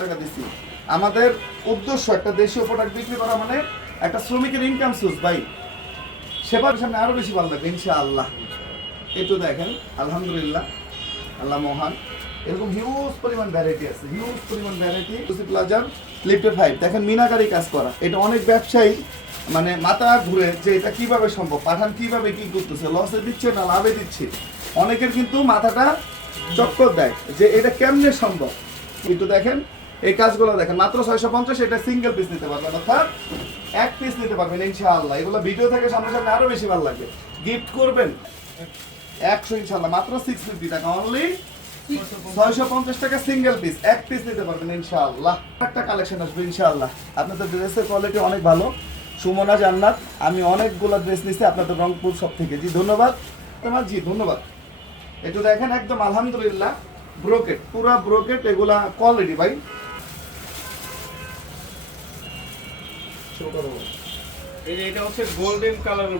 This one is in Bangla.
টাকা দিছি। আমাদের উদ্দেশ্য একটা দেশীয় প্রোডাক্ট বিক্রি করা মানে একটা শ্রমিকের ইনকাম সোর্স ভাই। সেবার সামনে আরো বেশি ভালো লাগবে ইনশাআল্লাহ। একটু দেখেন আলহামদুলিল্লাহ, আল্লাহ মহান। এরকম হিউজ পরিমাণ ভ্যারাইটি আছে, হিউজ পরিমাণ ভ্যারাইটি। প্লাজার লিফটেড 5 দেখেন মিনাকারি কাজ করা। এটা অনেক ব্যবসায়ী মানে মাথা ঘুরে যে এটা কিভাবে সম্ভব, পাঠান কিভাবে কি করতেছে, লসে দিচ্ছে না লাভে দিচ্ছে। অনেকের কিন্তু মাথাটা চক্কর দেয় যে এটা কেমনে সম্ভব। কিন্তু দেখেন এই কাজগুলো দেখেন মাত্র 650, এটা সিঙ্গেল পিস নিতে পারবেন, অর্থাৎ এক পিস নিতে পারবেন ইনশাআল্লাহ। এগুলো ভিডিও থেকে সামনে সামনে আরো বেশি ভালো লাগবে। গিফট করবেন 100 ইনশাআল্লাহ, মাত্র 650 টাকা অনলি। 650 টাকা সিঙ্গেল পিস, এক পিস নিতে পারবেন ইনশাআল্লাহ। একটা কালেকশন আসবে ইনশাআল্লাহ। আপনাদের ড্রেসের কোয়ালিটি অনেক ভালো। সুমনা জান্নাত, আমি অনেকগুলো ড্রেস নিছি আপনাদের রংপুর সব থেকে। জি ধন্যবাদ তোমার, জি ধন্যবাদ। একটু দেখেন একদম আলহামদুলিল্লাহ ব্রোকেট, পুরা ব্রোকেট, এগুলা কোয়ালিটি ভাই। এটা হচ্ছে গোল্ডেন কালারের